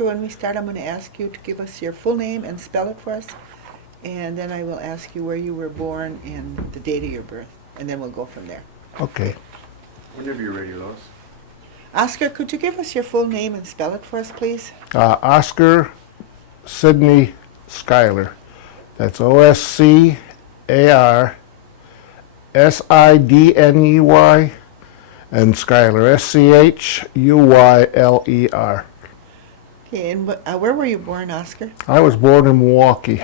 Oscar, when we start, I'm going to ask you to give us your full name and spell it for us. And then I will ask you where you were born and the date of your birth. And then we'll go from there. Okay. Whenever you're ready, Lois. Oscar, could you give us your full name and spell it for us, please? Oscar Sidney Schuyler. That's OSCARSIDNEY and Schuyler, SCHUYLER. Okay, and where were you born, Oscar? I was born in Milwaukee,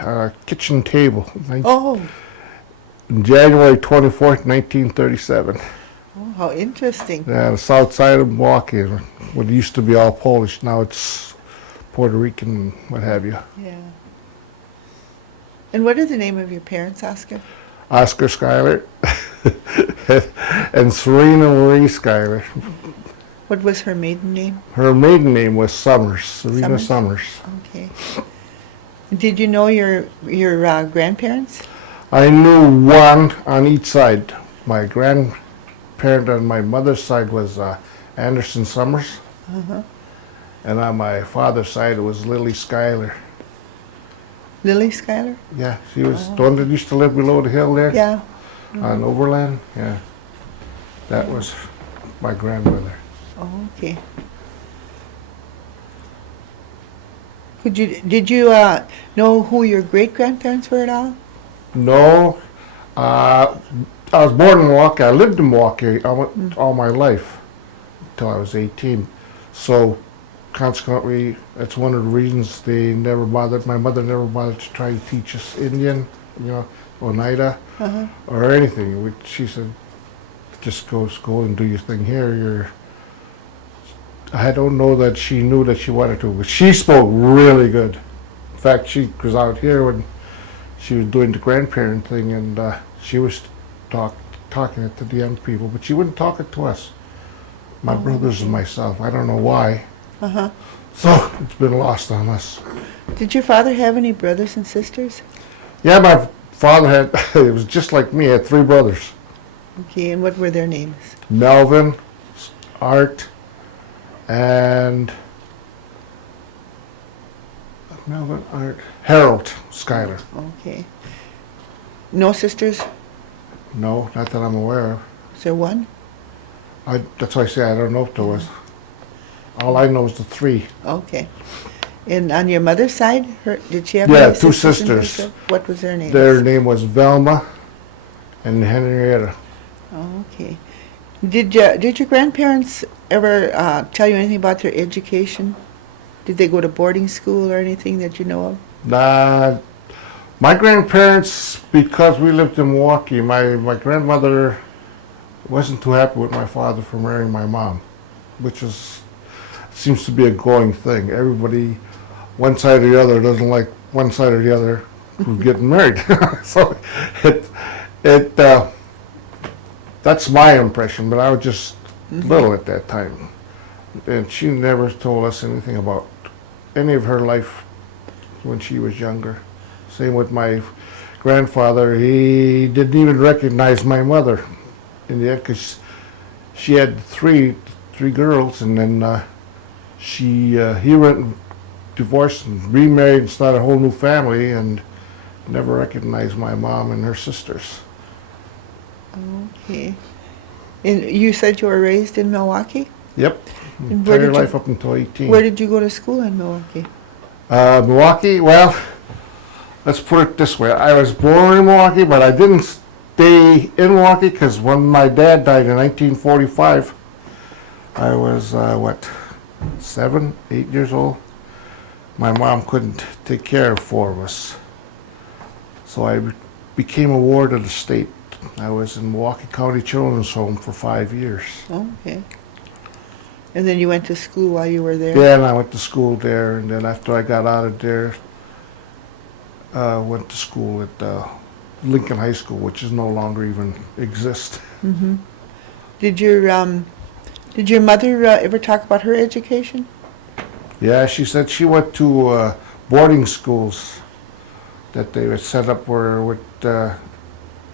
kitchen table, Oh, January 24th, 1937. oh, how interesting. Yeah, the south side of Milwaukee, what used to be all Polish, now it's Puerto Rican, what have you. Yeah. And what is the name of your parents, Oscar? Oscar Schuyler and Serena Marie Schuyler. What was her maiden name? Her maiden name was Summers, Serena Summers. Okay. Did you know your grandparents? I knew one on each side. My grandparent on my mother's side was Anderson Summers. Uh-huh. And on my father's side, it was Lily Schuyler. Lily Schuyler? Yeah, she was the one that used to live below the hill there. Yeah. On Overland. Yeah, that was my grandmother. Oh, okay. Did you know who your great-grandparents were at all? No, I was born in Milwaukee. I lived in Milwaukee all my life until I was 18. So, consequently, that's one of the reasons my mother never bothered to try to teach us Indian, Oneida, or anything. She said, just go to school and do your thing here. I don't know that she knew that she wanted to, but she spoke really good. In fact, she was out here when she was doing the grandparent thing, and she was talking it to the young people, but she wouldn't talk it to us, my brothers and myself. I don't know why. Uh-huh. So it's been lost on us. Did your father have any brothers and sisters? Yeah, my father had, it was just like me, he had 3 brothers. Okay, and what were their names? Melvin, Art, and Harold Schuyler. Okay. No sisters? No, not that I'm aware of. Is there one? That's why I say I don't know if there was. All I know is the 3. Okay. And on your mother's side, did she have Yeah, any 2 sisters and sisters. What was their name? Their name was Velma and Henrietta. Oh, okay. Did your grandparents ever tell you anything about their education? Did they go to boarding school or anything that you know of? My grandparents, because we lived in Milwaukee, my grandmother wasn't too happy with my father for marrying my mom, which seems to be a going thing. Everybody, one side or the other, doesn't like one side or the other who's getting married. So that's my impression, but I was just little at that time. And she never told us anything about any of her life when she was younger. Same with my grandfather. He didn't even recognize my mother in the end, because she had three girls, and then he went and divorced and remarried and started a whole new family, and never recognized my mom and her sisters. Okay. And you said you were raised in Milwaukee? Yep. And where Entire did you- life up until 18. Where did you go to school in Milwaukee? Milwaukee, well, let's put it this way. I was born in Milwaukee, but I didn't stay in Milwaukee because when my dad died in 1945, I was, 7, 8 years old. My mom couldn't take care of 4 of us. So I became a ward of the state. I was in Milwaukee County Children's Home for 5 years. Oh, okay. And then you went to school while you were there? Yeah, and I went to school there, and then after I got out of there, went to school at Lincoln High School, which is no longer even exist. Mm-hmm. Did your mother ever talk about her education? Yeah, she said she went to boarding schools that they would set up where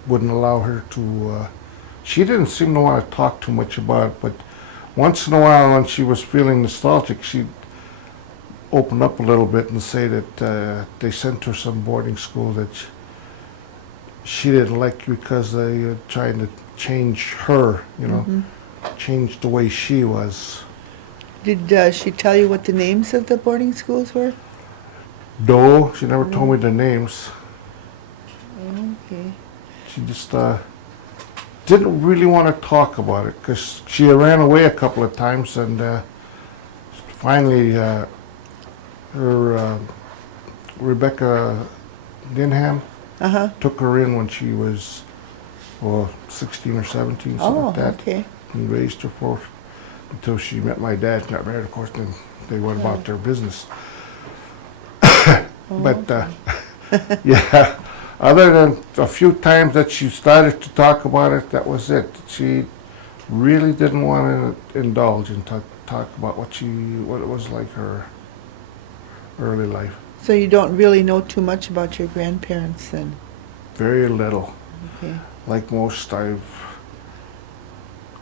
wouldn't allow her to. She didn't seem to want to talk too much about it, but once in a while, when she was feeling nostalgic, she'd open up a little bit and say that they sent her some boarding school that she didn't like because they were trying to change her, you know, change the way she was. Did she tell you what the names of the boarding schools were? No, she never told me the names. Okay. She just didn't really want to talk about it because she ran away a couple of times, and finally her Rebecca Dinham took her in when she was 16 or 17, something like that, okay. and raised her for until she met my dad and got married, of course, then they went about their business. But yeah, other than a few times that she started to talk about it, that was it. She really didn't want to indulge and talk about what it was like her early life. So you don't really know too much about your grandparents then? Very little. Okay. Like most, I've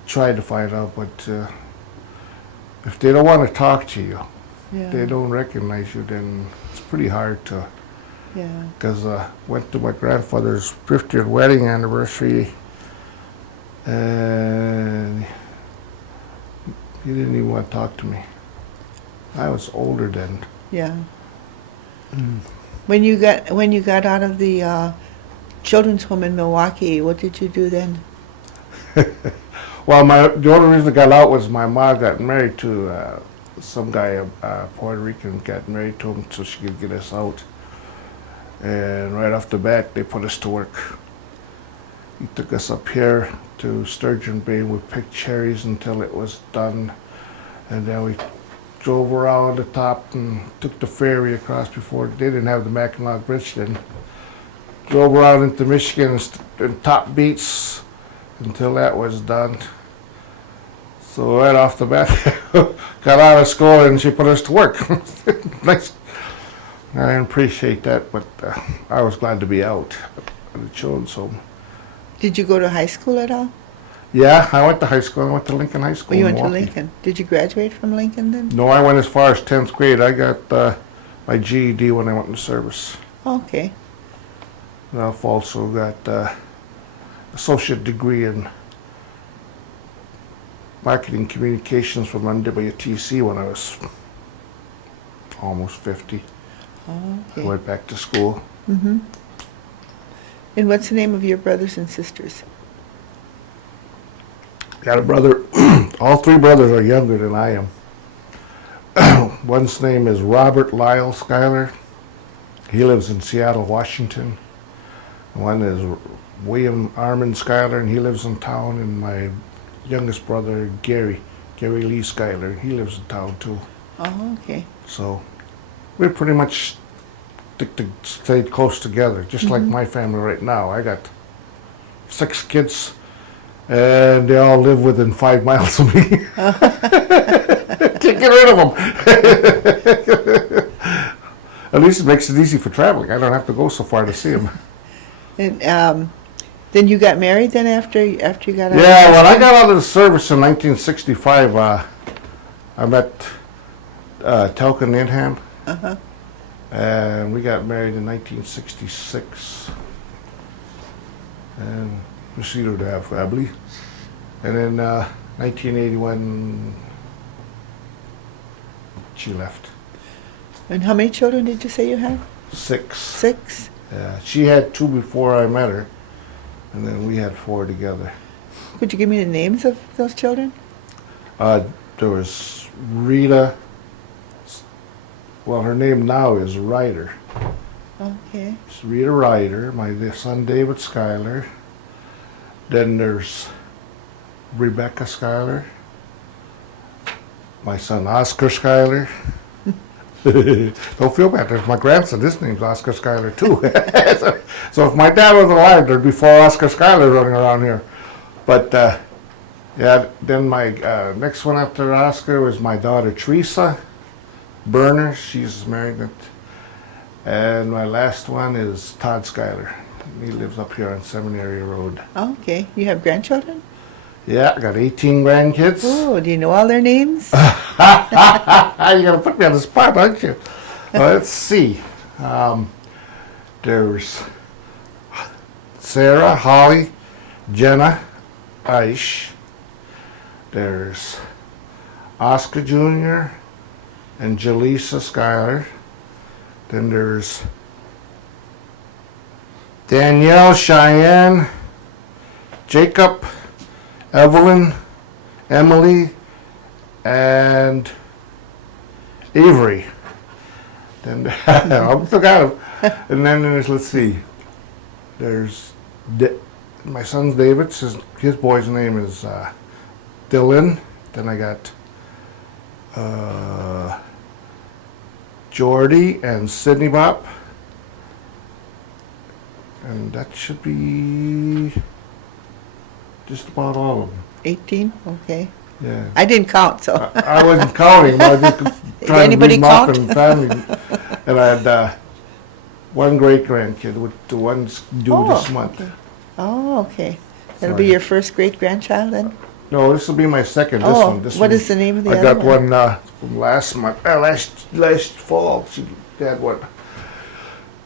tried to find out, but if they don't want to talk to you, Yeah. they don't recognize you, then it's pretty hard to. Yeah. Because went to my grandfather's 50th wedding anniversary, and he didn't even want to talk to me. I was older then. Yeah. When you got out of the children's home in Milwaukee, what did you do then? Well, the only reason I got out was my mom got married to some guy, Puerto Rican, got married to him so she could get us out. And right off the bat, they put us to work. He took us up here to Sturgeon Bay, and we picked cherries until it was done. And then we drove around the top and took the ferry across before. They didn't have the Mackinac Bridge then. Drove around into Michigan and top beats until that was done. So right off the bat, got out of school and she put us to work. Nice. I appreciate that, but I was glad to be out of the children's home. Did you go to high school at all? Yeah, I went to high school. I went to Lincoln High School. Oh, you went to Milwaukee. Lincoln. Did you graduate from Lincoln then? No, I went as far as 10th grade. I got my GED when I went into service. Okay. And I've also got associate degree in marketing communications from NWTC when I was almost 50. Okay. I went back to school. Mm-hmm. And what's the name of your brothers and sisters? Got a brother. All three brothers are younger than I am. One's name is Robert Lyle Schuyler. He lives in Seattle, Washington. One is William Armand Schuyler, and he lives in town. And my youngest brother, Gary Lee Schuyler, he lives in town too. Oh, okay. So we pretty much stayed close together, just like my family right now. I got 6 kids, and they all live within 5 miles of me. Can't get rid of them. At least it makes it easy for traveling. I don't have to go so far to see them. And then you got married then after you got out? Yeah, when I got out of the service in 1965, I met Telka Ninham. Uh-huh. And we got married in 1966 and proceeded to have family. And in 1981, she left. And how many children did you say you had? 6. 6? She had 2 before I met her, and then we had 4 together. Could you give me the names of those children? There was Rita. Well, her name now is Ryder. Okay. It's Rita Ryder, my son David Schuyler. Then there's Rebecca Schuyler, my son Oscar Schuyler. Don't feel bad, there's my grandson, his name's Oscar Schuyler too. So if my dad was alive, there'd be 4 Oscar Schuyler running around here. But yeah, then my next one after Oscar was my daughter Teresa Berner, she's married. And my last one is Todd Schuyler. He lives up here on Seminary Road. Okay. You have grandchildren? Yeah, I got 18 grandkids. Oh, do you know all their names? You're gonna put me on the spot, aren't you? Well, let's see. There's Sarah, Holly, Jenna, Aish. There's Oscar Jr. and Jaleesa Schuyler. Then there's Danielle, Cheyenne, Jacob, Evelyn, Emily, and Avery. Then I forgot him. And then there's, let's see, there's my son's David. His boy's name is Dylan. Then I got Jordy and Sydney Bop. And that should be just about all of them. 18? Okay. Yeah. I didn't count, so. I wasn't counting, but I just trying Anybody to read them off count? in family. And I had one great grandkid, with the one's due this month. Okay. Oh, okay. That'll Sorry. be your first great grandchild then? No, this will be my second. Oh, This what one, is the name of the I other got one? one from last month, last fall. She had one.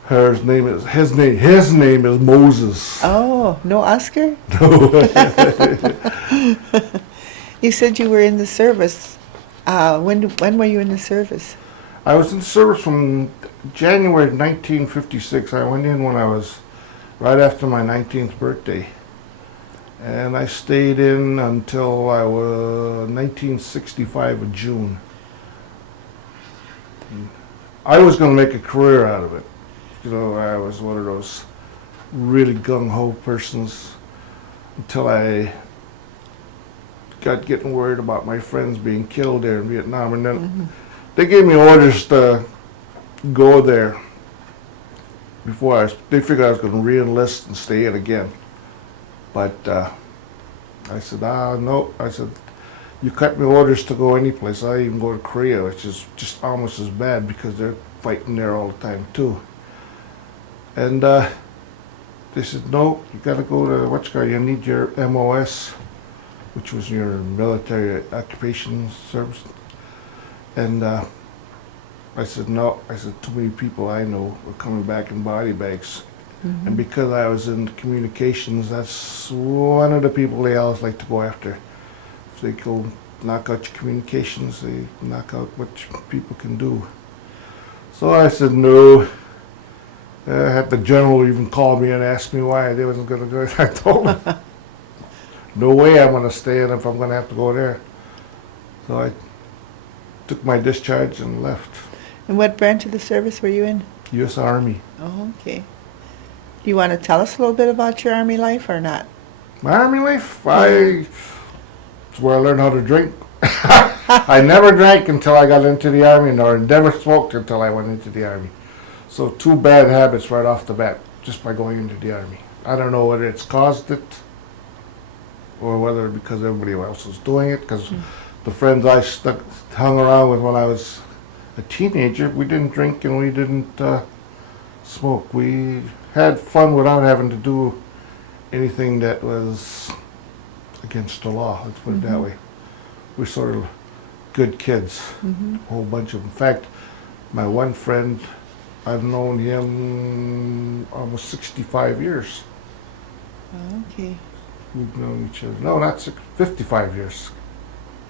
His name is Moses. Oh, no Oscar? You said you were in the service. When were you in the service? I was in service from January 1956. I went in when I was right after my 19th birthday. And I stayed in until I was 1965 of June. I was going to make a career out of it. You know, I was one of those really gung-ho persons until I got getting worried about my friends being killed there in Vietnam. And then they gave me orders to go there before they figured I was going to re-enlist and stay in again. But I said, no. I said, you cut me orders to go anyplace. I even go to Korea, which is just almost as bad because they're fighting there all the time too. And they said, no, you got to go to you need your MOS, which was your military occupation service. And I said, no. I said, too many people I know were coming back in body bags. And because I was in communications, that's one of the people they always like to go after. If they go knock out your communications, they knock out what people can do. So I said, no. I had the general even call me and ask me why they wasn't going to go. I told him, no way I'm going to stay in if I'm going to have to go there. So I took my discharge and left. And what branch of the service were you in? U.S. Army. Oh, okay. Do you want to tell us a little bit about your Army life or not? My Army life? It's where I learned how to drink. I never drank until I got into the Army, nor never smoked until I went into the Army. So 2 bad habits right off the bat, just by going into the Army. I don't know whether it's caused it, or whether because everybody else was doing it, because the friends I hung around with when I was a teenager, we didn't drink and we didn't smoke. We had fun without having to do anything that was against the law, let's put it that way. We're sort of good kids, a whole bunch of them. In fact, my one friend, I've known him almost 65 years. Oh, okay. We've known each other. No, not 55 years.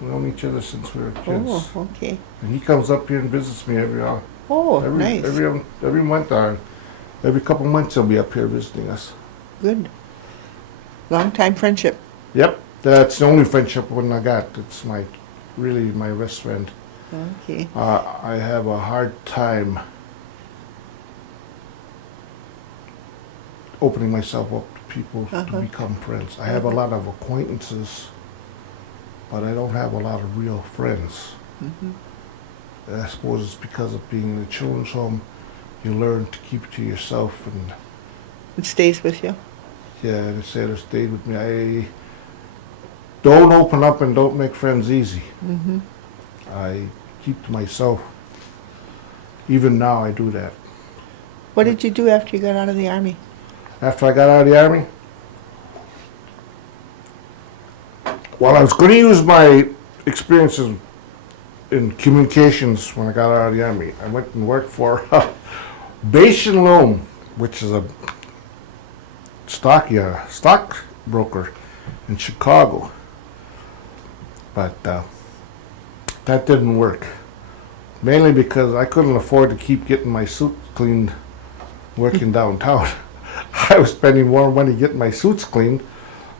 We've known each other since we were kids. Oh, okay. And he comes up here and visits me every Nice. every month or every couple months he'll be up here visiting us. Good. Long time friendship. Yep, that's the only friendship one I got. It's really my best friend. Okay. I have a hard time opening myself up to people to become friends. I have a lot of acquaintances, but I don't have a lot of real friends. I suppose it's because of being in a children's home, you learn to keep it to yourself, and It stays with you. yeah, they said it stayed with me. I don't open up and don't make friends easy. I keep to myself. Even now I do that. What did you do after you got out of the Army? After I got out of the Army, well, I was going to use my experiences in communications when I got out of the Army. I went and worked for Basin Loan, which is a stockbroker in Chicago. But that didn't work. Mainly because I couldn't afford to keep getting my suit cleaned working downtown. I was spending more money getting my suits cleaned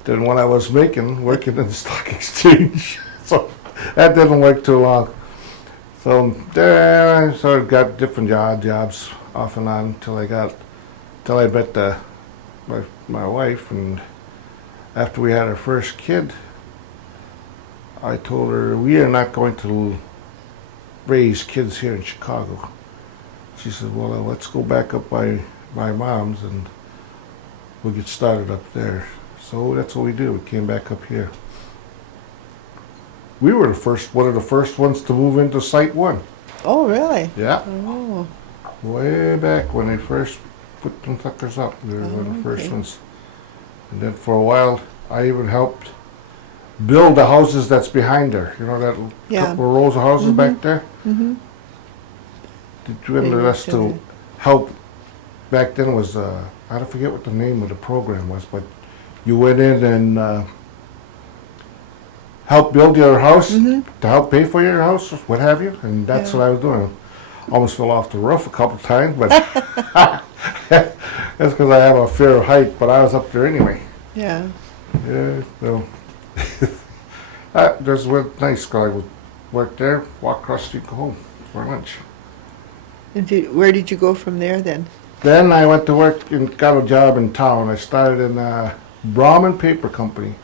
than what I was making working in the stock exchange. So that didn't work too long. So there I sort of got different jobs off and on till I met my wife, and after we had our first kid, I told her we are not going to raise kids here in Chicago. She said, well, let's go back up by my mom's and we'll get started up there. So that's what we did. We came back up here. We were one of the first ones to move into Site 1. Oh, really? Yeah. Oh. Way back when they first put them suckers up. We were one of the first ones. And then for a while, I even helped build the houses that's behind there. You know that couple of rows of houses back there? Mm-hmm. Did you enter us to help? Back then was, I don't forget what the name of the program was, but you went in and helped build your house, to help pay for your house, what have you, and that's what I was doing. Almost fell off the roof a couple times, but that's because I have a fear of height, but I was up there anyway. Yeah. Yeah, so that was nice, because I would work there, walk across the street, go home for lunch. And where did you go from there then? Then I went to work and got a job in town. I started in a Brahman Paper Company.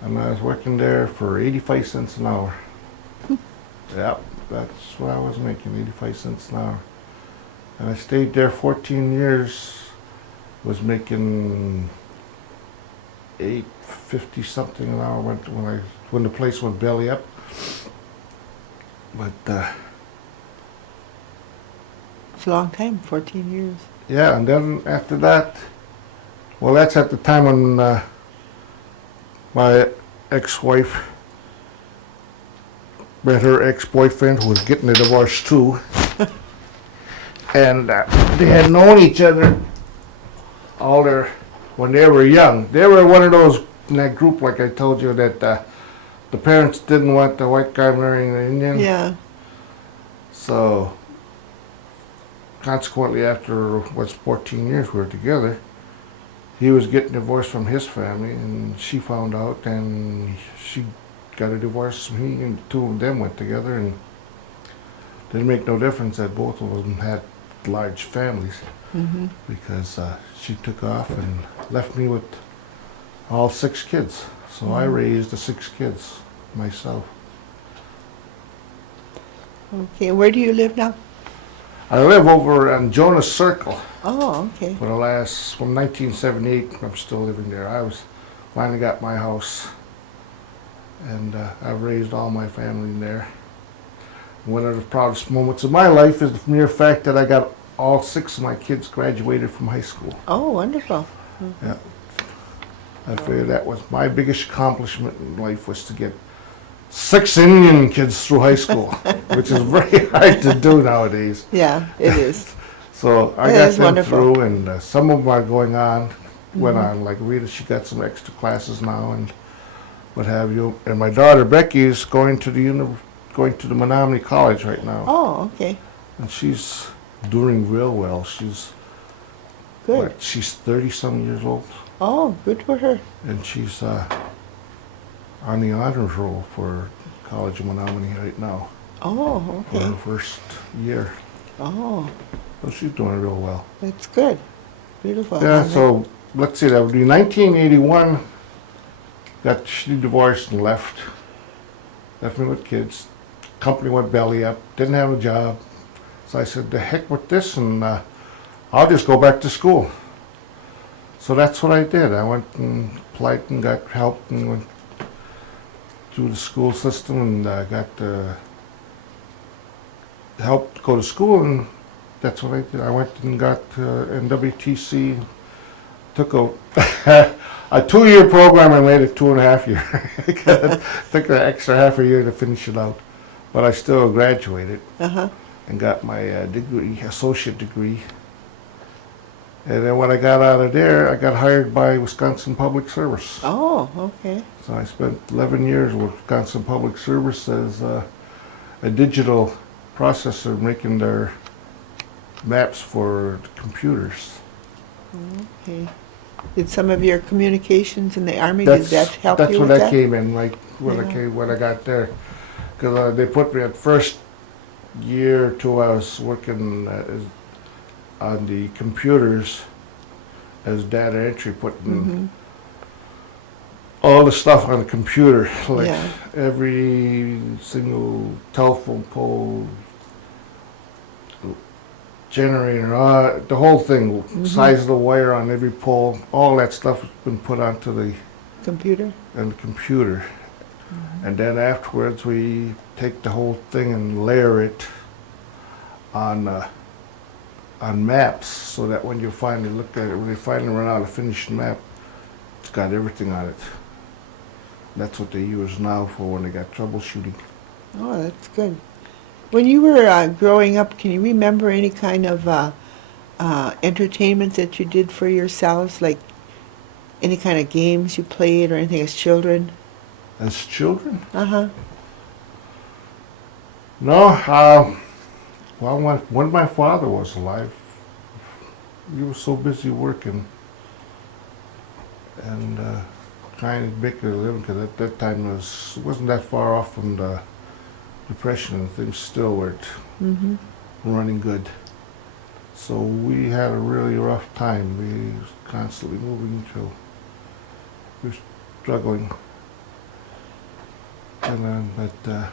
And I was working there for 85 cents an hour. Yep, that's what I was making, 85 cents an hour. And I stayed there 14 years, was making $8.50 something an hour when the place went belly up. But It's a long time, 14 years. yeah, and then after that, well, that's at the time when my ex-wife met her ex-boyfriend, who was getting a divorce too. And they had known each other when they were young. They were one of those in that group, like I told you, that the parents didn't want the white guy marrying the Indian. Yeah. So consequently, after 14 years we were together, he was getting divorced from his family, and she found out, and she got a divorce. He and the two of them went together, and it didn't make no difference that both of them had large families, because she took off and left me with all 6 kids. So I raised the 6 kids myself. Okay, where do you live now? I live over on Jonas Circle. Oh, okay. From 1978, I'm still living there. I finally got my house, and I've raised all my family in there. One of the proudest moments of my life is the mere fact that I got all 6 of my kids graduated from high school. Oh, wonderful. Yeah. I figured that was my biggest accomplishment in life, was to get 6 Indian kids through high school, which is very hard to do nowadays. Yeah, it is. So I That got is them wonderful. through, and some of them are going on, went on, like Rita, she got some extra classes now and what have you. And my daughter Becky is going to the Menominee College right now. Oh, okay. And she's doing real well. She's Good. she's 30-some years old, Oh, good for her. and she's on the honors roll for College of Menominee right now Oh, for her okay. first year. Oh, So she's doing real well. that's good. Beautiful. Yeah, so let's see, that would be 1981. She divorced and left me with kids. Company went belly up, didn't have a job. So I said, the heck with this, and I'll just go back to school. So that's what I did. I went and applied and got help and went through the school system, and got help to go to school, and that's what I did. I went and got NWTC, took a 2-year program and made it 2.5 years. Took an extra half a year to finish it out. but I still graduated Uh-huh. and got my degree, associate degree. And then when I got out of there, I got hired by Wisconsin Public Service. Oh, okay. So I spent 11 years with Wisconsin Public Service as a digital processor making their maps for the computers. Okay. Did some of your communications in the Army, did that help That's you when with that that? came in, like Yeah. when I got there. Because they put me at first year or two, I was working on the computers as data entry, putting Mhm. all the stuff on the computer, like Yeah. every single telephone pole, generator, the whole thing, size of the wire on every pole, all that stuff has been put onto the Computer? computer. And then afterwards, we take the whole thing and layer it on maps, so that when you finally look at it, when they finally run out a finished map, it's got everything on it. That's what they use now for when they got troubleshooting. Oh, that's good. When you were growing up, can you remember any kind of entertainment that you did for yourselves, like any kind of games you played or anything as children? As children? Uh-huh. No, well, when my father was alive, he was so busy working and trying to make a living, because at that time it wasn't that far off from the Depression, and things still weren't Mm-hmm. running good. So we had a really rough time. We was constantly moving through. We were struggling. And then, but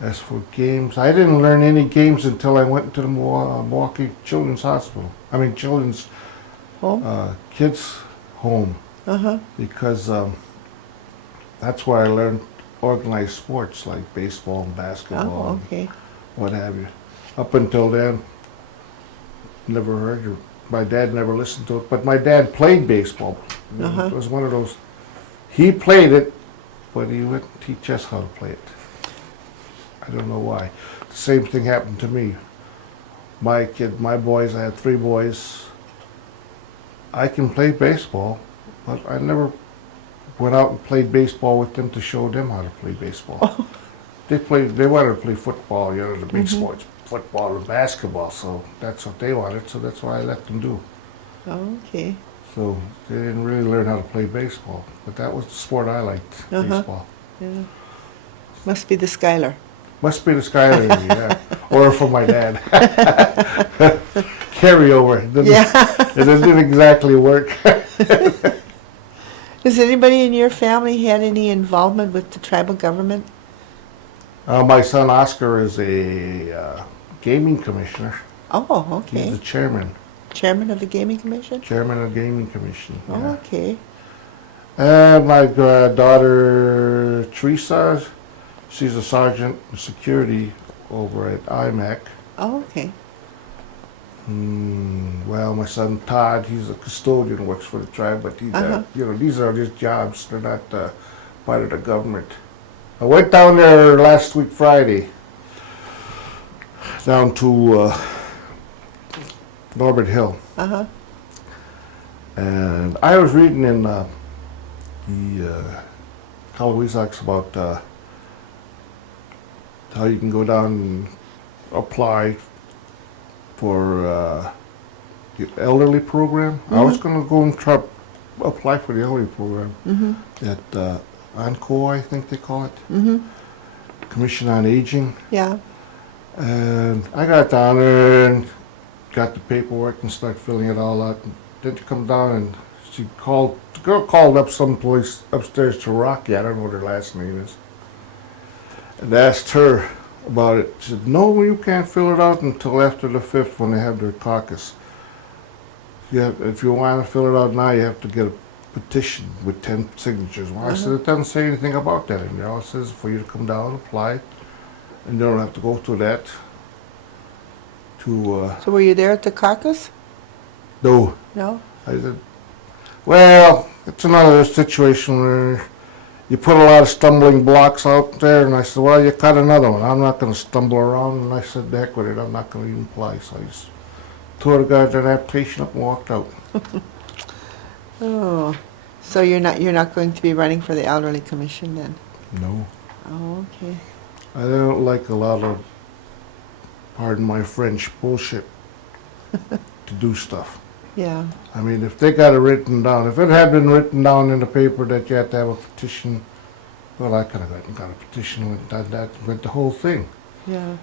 as for games, I didn't learn any games until I went to the Milwaukee Children's Hospital. I mean, Children's Home? Kids Home, Uh-huh. because that's where I learned organized sports like baseball and basketball Oh, and okay. what have you. Up until then, never heard of. My dad never listened to it, but my dad played baseball. Uh-huh. It was one of those. He played it, but he wouldn't teach us how to play it. I don't know why. The same thing happened to me. My boys, I had 3 boys. I can play baseball, but I never went out and played baseball with them to show them how to play baseball. They wanted to play football, the big sports, football and basketball, so that's what they wanted, so that's why I let them do. Oh, okay. So they didn't really learn how to play baseball, but that was the sport I liked, Uh-huh. baseball. Yeah. Must be the Schuyler. Must be the Schuyler, yeah. Or from my dad. Carryover. It didn't exactly work. Has anybody in your family had any involvement with the tribal government? My son Oscar is a gaming commissioner. Oh, He's okay. the chairman Chairman of the Gaming Commission? of the gaming commission. Oh, Yeah. okay. And my daughter Teresa, she's a sergeant in security over at IMAC. Oh, okay. Well, my son Todd, he's a custodian, works for the tribe, but he, these are just jobs. They're not part of the government. I went down there last week Friday, down to Norbert Hill, Uh-huh. and I was reading in the Kalawisaks about how you can go down and apply for the elderly program. I was going to go and try apply for the elderly program at ONCO, I think they call it, Commission on Aging. Yeah. And I got down there and got the paperwork and started filling it all out. And then she come down and the girl called up someplace upstairs to Rocky, I don't know what her last name is, and asked her about it. She said, no, you can't fill it out until after the 5th when they have their caucus. If you want to fill it out now, you have to get a petition with 10 signatures. Well, I said, it doesn't say anything about that in there. All it says for you to come down, apply, and you don't have to go through that. So were you there at the caucus? No. No? I said, well, it's another situation where you put a lot of stumbling blocks out there, and I said, well, you cut another one. I'm not going to stumble around, and I said, the heck with it, I'm not going to even apply. So I just tore the goddamn application up and walked out. Oh, so you're not going to be running for the elderly commission then? No. Oh, okay. I don't like a lot of, pardon my French, bullshit to do stuff. Yeah. I mean, if they got it written down, if it had been written down in the paper that you had to have a petition, well, I could have got a petition and done that with the whole thing. Yeah.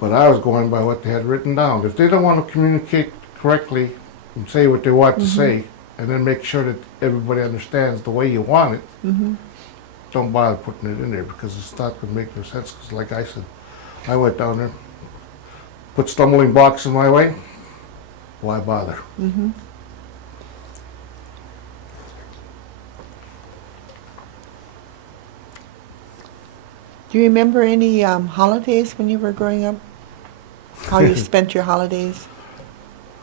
But I was going by what they had written down. If they don't want to communicate correctly and say what they want to say, and then make sure that everybody understands the way you want it, don't bother putting it in there because it's not going to make no sense. Because like I said, I went down there, put stumbling blocks in my way. Why bother? Mm-hmm. Do you remember any holidays when you were growing up? How you spent your holidays?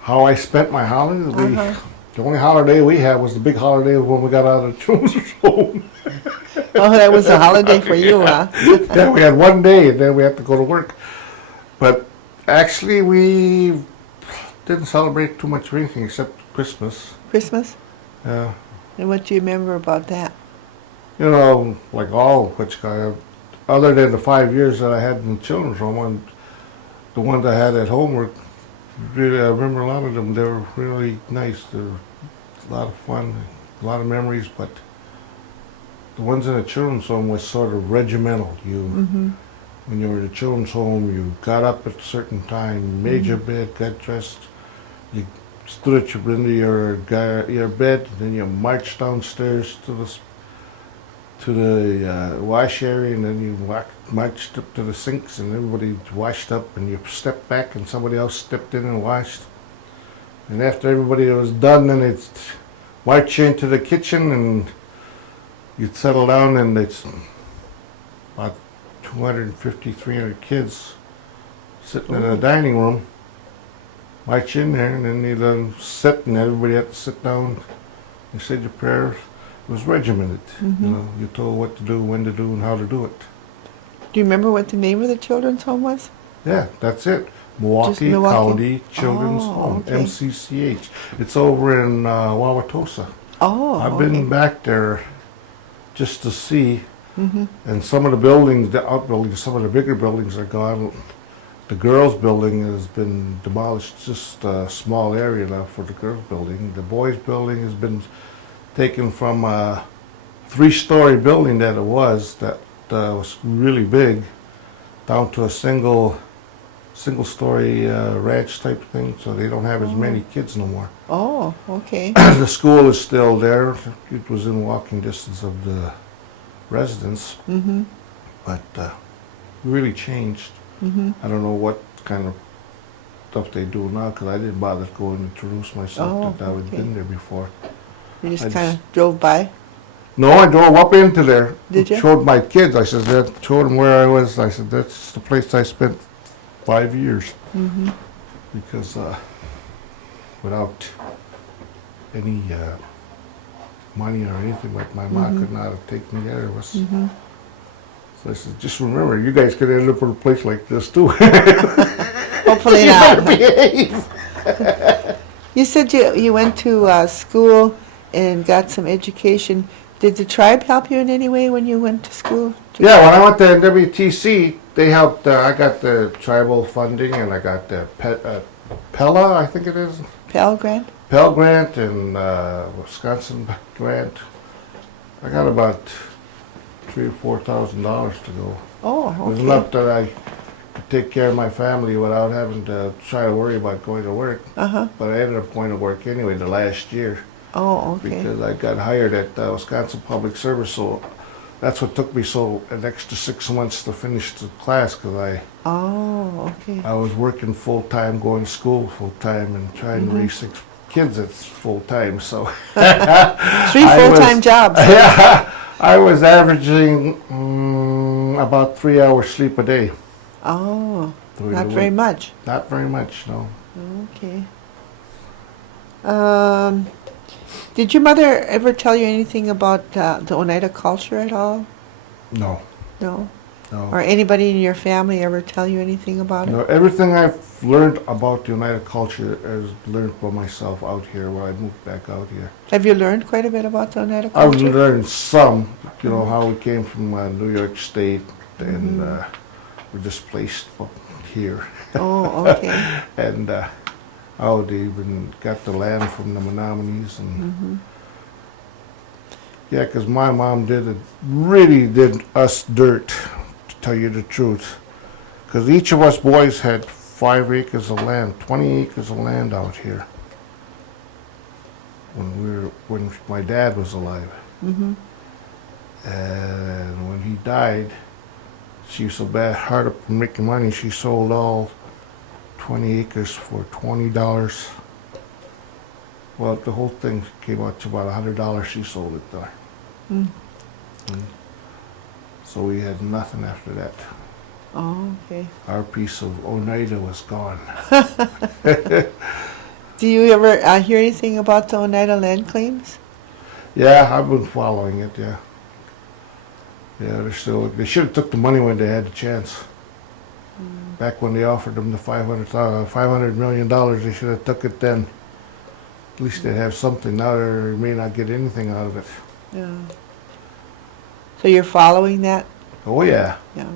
How I spent my holidays? Uh-huh. The only holiday we had was the big holiday when we got out of the children's home. Oh, that was a holiday for you, huh? Yeah, we had one day and then we had to go to work. But actually we didn't celebrate too much of anything except Christmas. Christmas? Yeah. And what do you remember about that? You know, like all which kind, other than the 5 years that I had in the children's home, and the ones I had at home were really, I remember a lot of them, they were really nice. They were a lot of fun, a lot of memories, but the ones in the children's home was sort of regimental. When you were in the children's home, you got up at a certain time, made your bed, got dressed, you stood at into your bed, and then you marched downstairs to the wash area, and then you marched up to the sinks, and everybody washed up, and you stepped back, and somebody else stepped in and washed. And after everybody was done, then it's march you into the kitchen, and you'd settle down, and it's about 250, 300 kids sitting in the dining room. March in there, and then you'd sit, and everybody had to sit down. You said your prayers. It was regimented. You know, you told what to do, when to do, and how to do it. Do you remember what the name of the children's home was? Yeah, that's it. Milwaukee County Children's Home, okay. MCCH. It's over in Wauwatosa. Oh, I've been back there just to see, and some of the buildings, the outbuildings, some of the bigger buildings are gone. The girls' building has been demolished, just a small area now for the girls' building. The boys' building has been taken from a 3-story building that it was really big, down to a single-story ranch type thing, so they don't have as many kids no more. Oh, okay. The school is still there. It was in walking distance of the residence, but really changed. I don't know what kind of stuff they do now, because I didn't bother to go and introduce myself that I had been there before. You just kind of drove by? No, I drove up into there. Did you? Showed my kids. I said, showed them where I was. I said, that's the place I spent 5 years. Because without any money or anything, like my mom could not have taken me there. It was, so I said, just remember, you guys could end up in a place like this too. Hopefully You better not. behave. You said you went to school and got some education. Did the tribe help you in any way when you went to school? Yeah, when I went to NWTC, they helped. I got the tribal funding, and I got the Pella, I think it is. Pell Grant? Pell Grant and Wisconsin Grant. I got about $3,000 or $4,000 to go. Oh, It was okay. enough that I could take care of my family without having to try to worry about going to work. But I ended up going to work anyway the last year. Oh, okay. Because I got hired at Wisconsin Public Service, so that's what took me an extra 6 months to finish the class, because Oh, okay. I was working full-time, going to school full-time, and trying to raise 6 kids at full-time, so. 3 I full-time was- jobs. Yeah, I was averaging about 3 hours sleep a day. Oh, during not the very week. much. Not very much, no. Okay. Did your mother ever tell you anything about the Oneida culture at all? No, No? no. Or anybody in your family ever tell you anything about it? No, everything I've learned about the United culture is learned by myself out here when I moved back out here. Have you learned quite a bit about the Oneida I've culture? learned some, how we came from New York State and were displaced up here. Oh, okay. And how they even got the land from the Menominees. And yeah, because my mom really did us dirt, to tell you the truth. Because each of us boys had 5 acres of land, 20 acres of land out here when my dad was alive. Mm-hmm. And when he died, she was so bad, hard up making money, she sold all 20 acres for $20. Well, the whole thing came out to about $100. She sold it there. Mm. So we had nothing after that. Oh, okay. Our piece of Oneida was gone. Do you ever hear anything about the Oneida land claims? Yeah, I've been following it. Yeah. Yeah, they should have took the money when they had the chance. Back when they offered them the $500 million, they should have took it then. At least they'd have something. Now they may not get anything out of it. Yeah. So you're following that? Oh yeah, Yeah.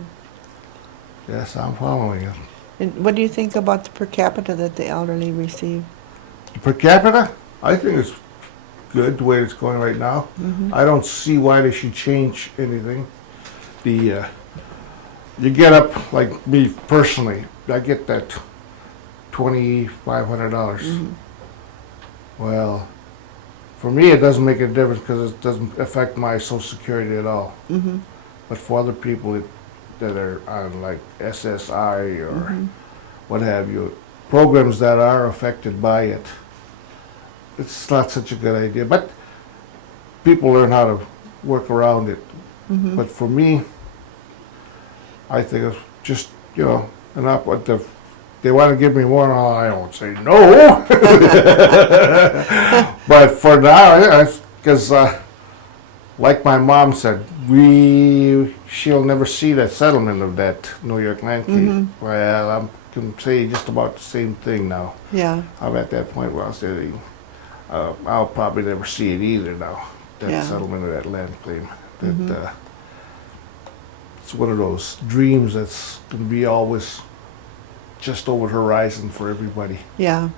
yes, I'm following it. And what do you think about the per capita that the elderly receive? Per capita, I think it's good the way it's going right now. Mm-hmm. I don't see why they should change anything. You get up, like me personally, I get that $2,500. Mm-hmm. Well, for me it doesn't make a difference because it doesn't affect my Social Security at all. Mm-hmm. But for other people that are on like SSI or what have you, programs that are affected by it, it's not such a good idea. But people learn how to work around it. Mm-hmm. But for me, I think it's just, enough. But they want to give me more, I won't say no. But for now, because like my mom said, she'll never see that settlement of that New York land case. Mm-hmm. Well, I can say just about the same thing now. Yeah. I'm at that point where I'll say, I'll probably never see it either now, that Yeah. settlement of that land claim. That it's one of those dreams that's going to be always just over the horizon for everybody. Yeah.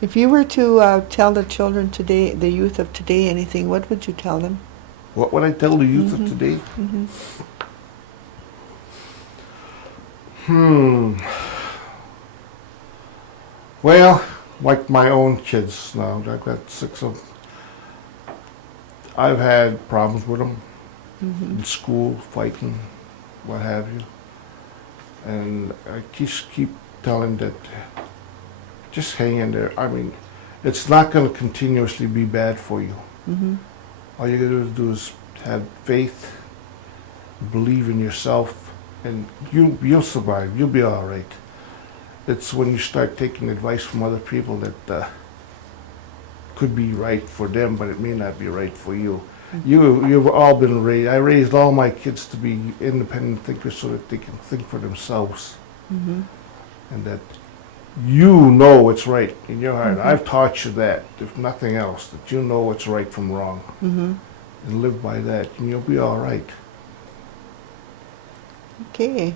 If you were to tell the children today, the youth of today, anything, what would you tell them? What would I tell the youth of today? Mm-hmm. Well, like my own kids now, I've got 6 of them. I've had problems with them in school, fighting, what have you. And I keep telling that just hang in there. I mean, it's not going to continuously be bad for you. Mm-hmm. All you got to do is have faith, believe in yourself, and you'll survive. You'll be all right. It's when you start taking advice from other people that could be right for them, but it may not be right for you. You've all been raised. I raised all my kids to be independent thinkers so that they can think for themselves, and that you know what's right in your heart. I've taught you that, if nothing else, that you know what's right from wrong, and live by that, and you'll be all right. Okay.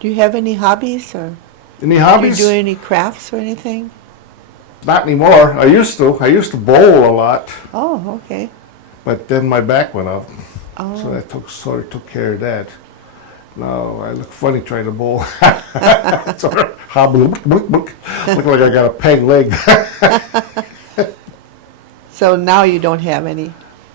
Do you have any hobbies, or Any do hobbies? you do any crafts or anything? Not anymore. I used to. I used to bowl a lot, Oh, okay. but then my back went out, Oh. so that sort of took care of that. Now I look funny trying to bowl. Sort of hobble, look like I got a peg leg. So now you don't have any.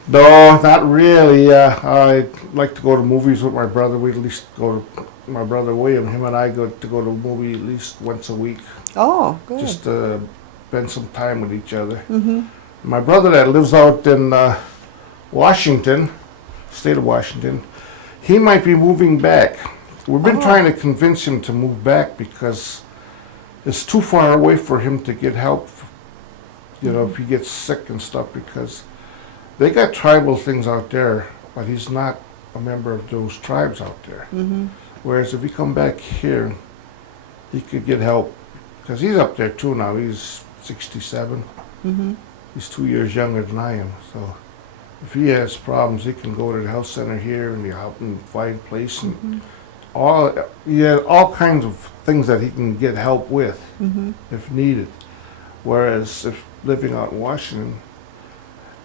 No, not really. I like to go to movies with my brother. We at least go to my brother William. Him and I go to a movie at least once a week, Oh, good. just to spend some time with each other. Mm-hmm. My brother that lives out in Washington, state of Washington, he might be moving back. We've been trying to convince him to move back because it's too far away for him to get help you know, if he gets sick and stuff, because they got tribal things out there, but he's not a member of those tribes out there. Mm-hmm. Whereas if he come back here, he could get help, because he's up there too now. He's 67. Mm-hmm. He's 2 years younger than I am. So if he has problems, he can go to the health center here and help him find place and all kinds of things that he can get help with Mm-hmm. if needed. Whereas if living out in Washington,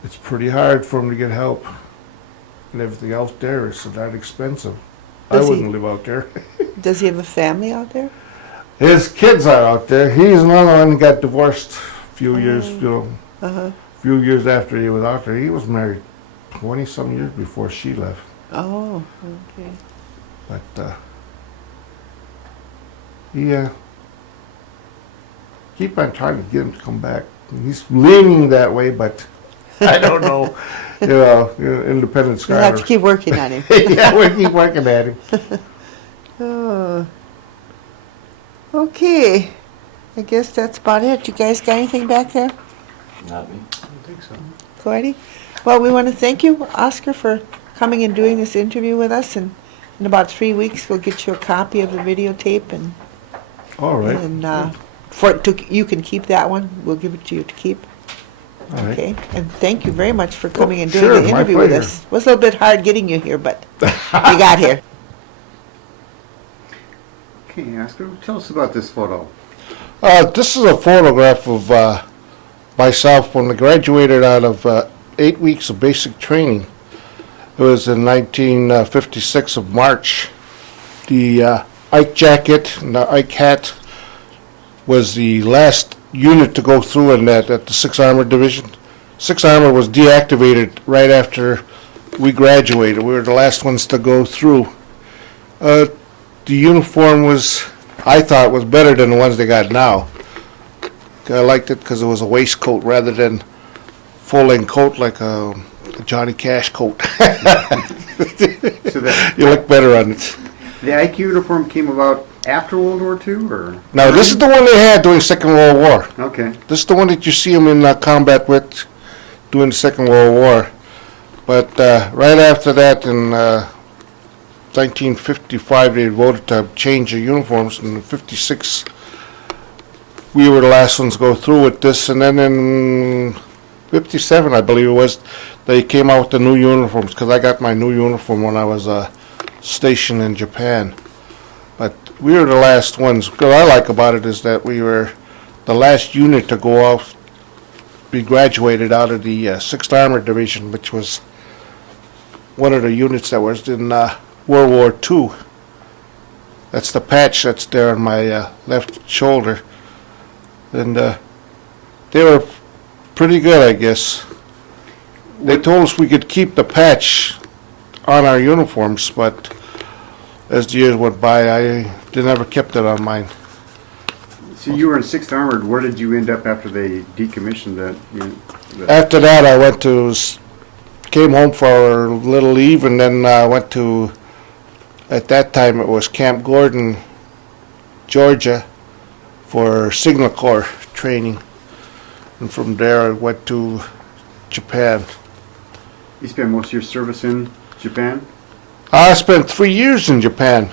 it's pretty hard for him to get help, and everything out there is so that expensive. Does I he- wouldn't live out there. Does he have a family out there? His kids are out there. He's another one who got divorced a few years, Uh-huh. few years after he was out there. He was married 20-some years before she left. Oh, okay. But keep on trying to get him to come back. He's leaning that way, but I don't know. Independent You'll have to scholar. keep working on him. Yeah, we keep working at him. Oh. Okay. I guess that's about it. You guys got anything back there? Not me. I don't think so. Courtney? Well, we want to thank you, Oscar, for coming and doing this interview with us. And in about 3 weeks, we'll get you a copy of the videotape. And, All right. you can keep that one. We'll give it to you to keep. All right. Okay? And thank you very much for coming and doing sure, the my interview with pleasure. us. It was a little bit hard getting you here, but you got here. Okay, Oscar, tell us about this photo. This is a photograph of myself when I graduated out of 8 weeks of basic training. It was in 1956 of March. The Ike jacket and the Ike hat was the last unit to go through in that at the 6th Armored Division. 6th Armored was deactivated right after we graduated. We were the last ones to go through. The uniform I thought was better than the ones they got now. I liked it because it was a waistcoat rather than full-length coat like a Johnny Cash coat. So the You look better on it. Ike uniform came about after World War II, or? Now, this is the one they had during Second World War. Okay. This is the one that you see them in combat with during the Second World War. But right after that, in 1955, they voted to change the uniforms. In 56, we were the last ones to go through with this. And then in 57, I believe it was, they came out with the new uniforms, because I got my new uniform when I was stationed in Japan. But we were the last ones. What I like about it is that we were the last unit to go off, be graduated out of the 6th Armored Division, which was one of the units that was in World War II. That's the patch that's there on my left shoulder. And they were pretty good, I guess. They told us we could keep the patch on our uniforms, but as the years went by, they never kept it on mine. So you were in 6th Armored. Where did you end up after they decommissioned that unit? After that, I came home for a little leave, and then went to, at that time it was Camp Gordon, Georgia, for Signal Corps training. And from there I went to Japan. You spent most of your service in Japan? I spent 3 years in Japan.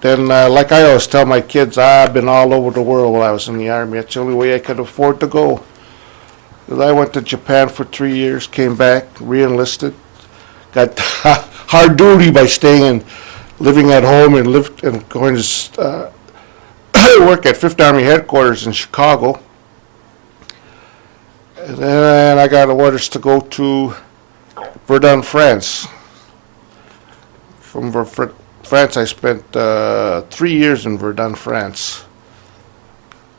Then, like I always tell my kids, I've been all over the world while I was in the Army. That's the only way I could afford to go. 'Cause I went to Japan for 3 years, came back, re-enlisted, got hard duty by living at home and going to work at 5th Army headquarters in Chicago. And then I got orders to go to Verdun, France. From France, I spent 3 years in Verdun, France.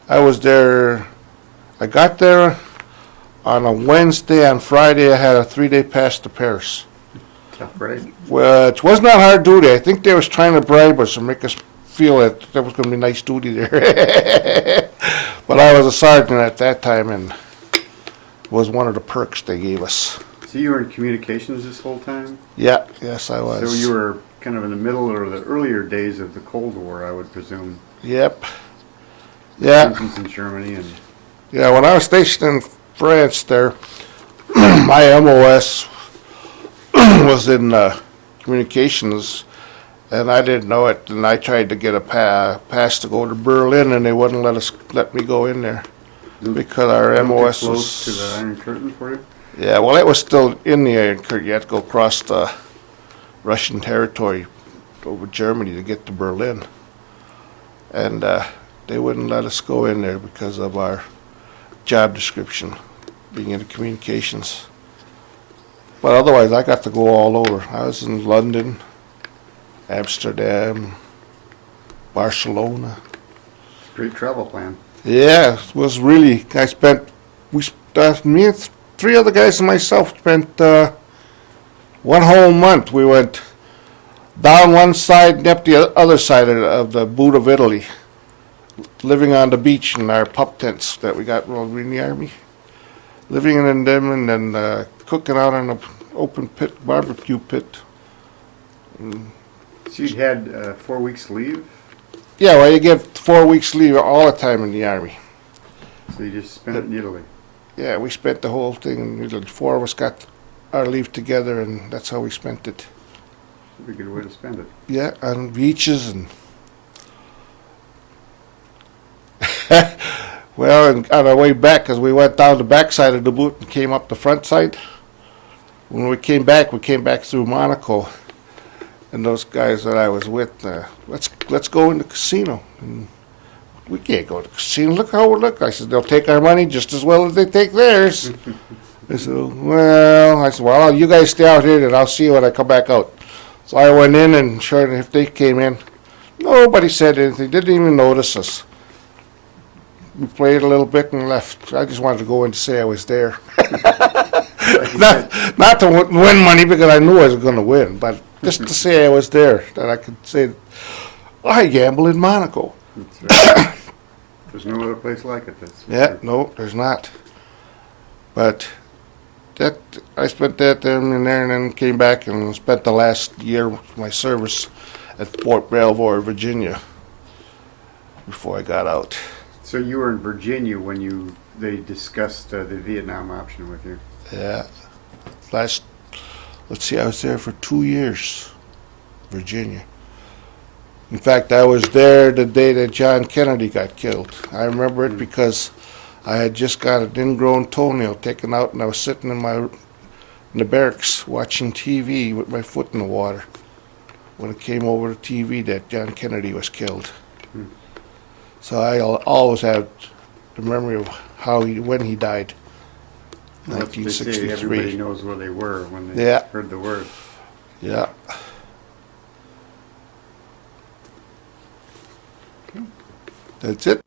I was there, I got there on a Wednesday. On Friday, I had a 3-day pass to Paris. Tough break. Well, it was not hard duty. I think they was trying to bribe us and make us feel that there was going to be nice duty there. But I was a sergeant at that time, and it was one of the perks they gave us. So you were in communications this whole time? Yeah, yes, I was. So you were kind of in the middle or the earlier days of the Cold War, I would presume. Yep. Yeah. Tensions in Germany and... Yeah, when I was stationed in France there, my MOS was in communications, and I didn't know it, and I tried to get a pass to go to Berlin, and they wouldn't let me go in there because our Don't get MOS close to the was... Iron Curtain for you? Yeah, well, it was still in the Iron Curtain. You had to go across the Russian territory over Germany to get to Berlin. And they wouldn't let us go in there because of our job description, being into communications. But otherwise, I got to go all over. I was in London, Amsterdam, Barcelona. Great travel plan. Yeah, it was really, me and three other guys and myself spent one whole month. We went down one side and up the other side of the boot of Italy, living on the beach in our pup tents that we got while we were in the army, living in them and then cooking out on an open pit, barbecue pit. So you'd had 4 weeks leave, Yeah, well, you get 4 weeks leave all the time in the army. so you just spent it in Italy. Yeah, we spent the whole thing in Italy. 4 of us got our leave together, and that's how we spent it. That'd be a good way to spend it. Yeah, on beaches and... Well, and on our way back, because we went down the back side of the boot and came up the front side. When we came back through Monaco. And those guys that I was with, let's go in the casino. And we can't go to the casino. Look how we look. I said, they'll take our money just as well as they take theirs. They said, well, you guys stay out here and I'll see you when I come back out. So I went in, and sure enough, they came in. Nobody said anything. Didn't even notice us. We played a little bit and left. I just wanted to go in to say I was there. Not to win money, because I knew I was going to win, but just to say I was there, that I could say, I gamble in Monaco. That's right. There's no other place like it. That's Yeah, no, there's not. But that I spent that there and then came back and spent the last year of my service at Fort Belvoir, Virginia, before I got out. So you were in Virginia when they discussed the Vietnam option with you. Yeah. Let's see, I was there for 2 years, Virginia. In fact, I was there the day that John Kennedy got killed. I remember it because I had just got an ingrown toenail taken out, and I was sitting in the barracks watching TV with my foot in the water when it came over the TV that John Kennedy was killed. So I always have the memory of when he died. Well, that's what they say, 1963. everybody knows where they were when they Yeah. heard the word. Yeah. That's it.